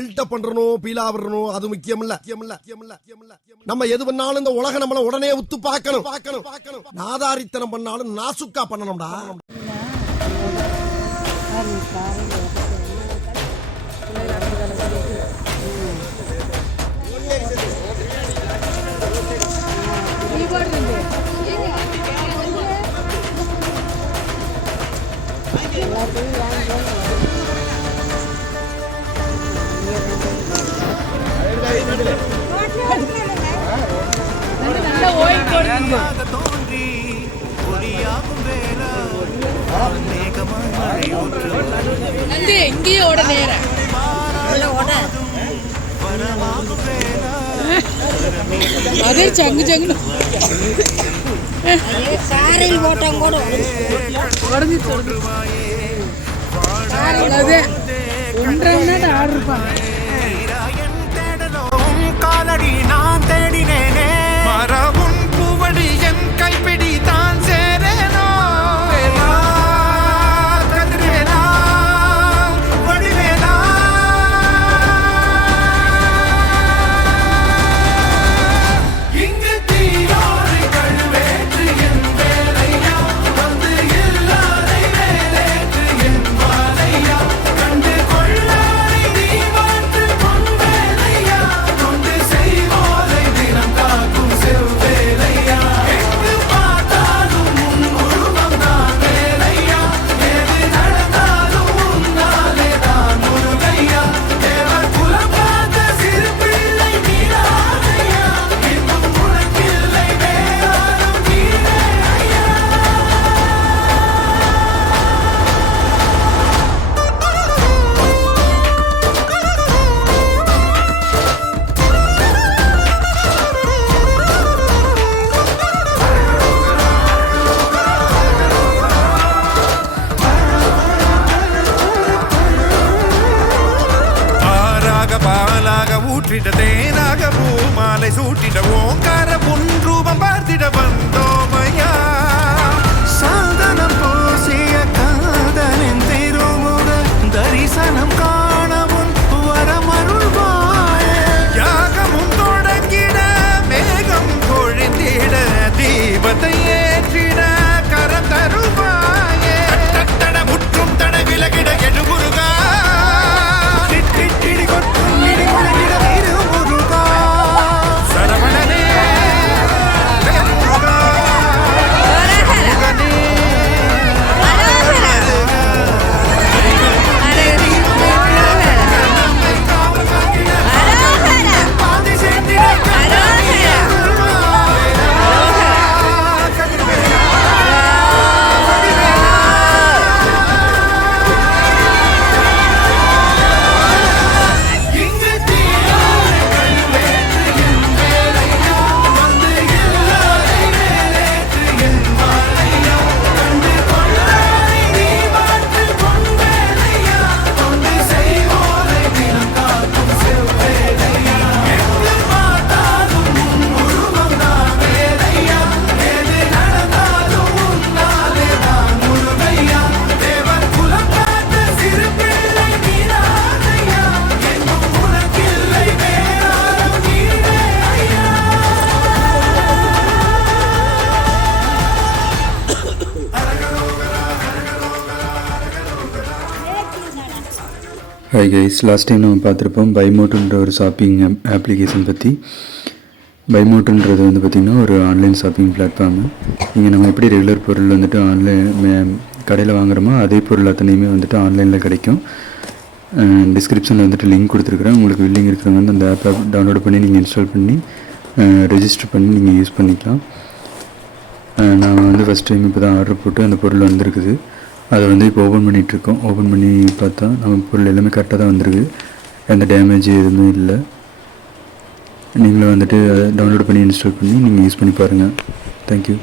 Build up பண்றணும், Beela விடணும், அது முக்கியம் இல்ல. நம்ம எது பண்ணாலும் இந்த உலகம் நம்மள உடனே உத்து பார்க்கணும். நாதாரித்தனம் பண்ணாலும் நாசுக்கா பண்ணணும்டா. எங்கேயோட நேரம் அதே சங்கு சங்கு சாரில் போட்டோம் கூட உடஞ்சிச்சு. ஒன்றரை மணி நேரம் ஆர்டர் காலடி நான் தேடினேனே மரபும் பூவடி என் கைப்பிடி தான் சேரேனோ கதிரேனா வடிவேனா இங்கு தீயோரை கழுவேற்று என் வேலையா வந்து இல்லாதை வேலேற்று என் வாழையா கண்டு கொள்ளாரை நீ மாற்று பொன் வேலையா கொண்டு செய்வோரை தினம் காக்கும் செவ்வேலையா எங்கு பார்த்தாலும் உன் உருவம் தான் வேலையா எது நடந்தாலும் உன்னாலே தான் முருகையா தேவர் குலம் பார்த்த சிறு பிள்ளை நீராதையா இன்னும் உனக்கில்லை வேறாரும் நீரே ஐயா. ஆறாக பாலாக ஊற்றிட தேனாக பூமாலை சூட்டிட ஓங்கார உன் ரூபம் பார்த்திட வந்தோமையா சாதனம் பூசிய காதலின் திருமுக தரிசனம் காணவும் வரமருள்வாயே யாகமும் தொடங்கிட மேகம் பொழிந்திட தீபத்தை ஏற்றிட கரம் தருவாயே தட முற்றும் தட விலகிட எழுமுருகா திட்டிடி கொட்டும் இடி முழங்கிட திருமுருகா சரவணனே வேல்முருகா முருகனே பாதி சேர்த்திட இங்கு தீயோரை கழுவேற்று என் வேலையா வந்து இல்லாதை வேலேற்று என் வாழையா கண்டு கொள்ளாரை நீ மாற்று பொன் வேலையா கொண்டு செய்வோரை தினம் காக்கும் செவ்வேலையா எங்கு பார்த்தாலும் உன் உருவம் தான் வேலையா எது நடந்தாலும் உன்னாலே தான் முருகையா தேவர் குலம் பார்த்த சிறு பிள்ளை நீராதையா இன்னும் உனக்கில்லை வேறாரும் நீரே ஐயா. ஹாய் கைஸ், லாஸ்ட் டைம் நம்ம பார்த்துருப்போம் பைமோட்டுன்ற ஒரு ஷாப்பிங் அப்ளிகேஷன் பற்றி. பைமோட்டுன்றது வந்து பார்த்திங்கன்னா ஒரு ஆன்லைன் ஷாப்பிங் பிளாட்ஃபார்மு. இங்கே நம்ம எப்படி ரெகுலர் பொருள் வந்துட்டு கடையில் வாங்குகிறோமோ அதே பொருள் அத்தனையுமே வந்துட்டு ஆன்லைனில் கிடைக்கும். டிஸ்கிரிப்ஷனில் வந்துட்டு லிங்க் கொடுத்துருக்குறேன். உங்களுக்கு வில்லிங் இருக்கிறவங்க வந்து அந்த ஆப்பை டவுன்லோட் பண்ணி நீங்கள் இன்ஸ்டால் பண்ணி ரெஜிஸ்டர் பண்ணி நீங்கள் யூஸ் பண்ணிக்கலாம். நான் வந்து ஃபஸ்ட் டைம் இப்போ தான் ஆர்டர் போட்டு அந்த பொருள் வந்திருக்குது. அதை வந்து இப்போ ஓப்பன் பண்ணிகிட்ருக்கோம். ஓப்பன் பண்ணி பார்த்தா நம்ம பொருள் எல்லாமே கரெக்டாக தான் வந்திருக்கு. எந்த டேமேஜ் எதுவுமே இல்லை. நீங்களும் வந்துட்டு டவுன்லோட் பண்ணி இன்ஸ்டால் பண்ணி நீங்கள் யூஸ் பண்ணி பாருங்கள். தேங்க்யூ.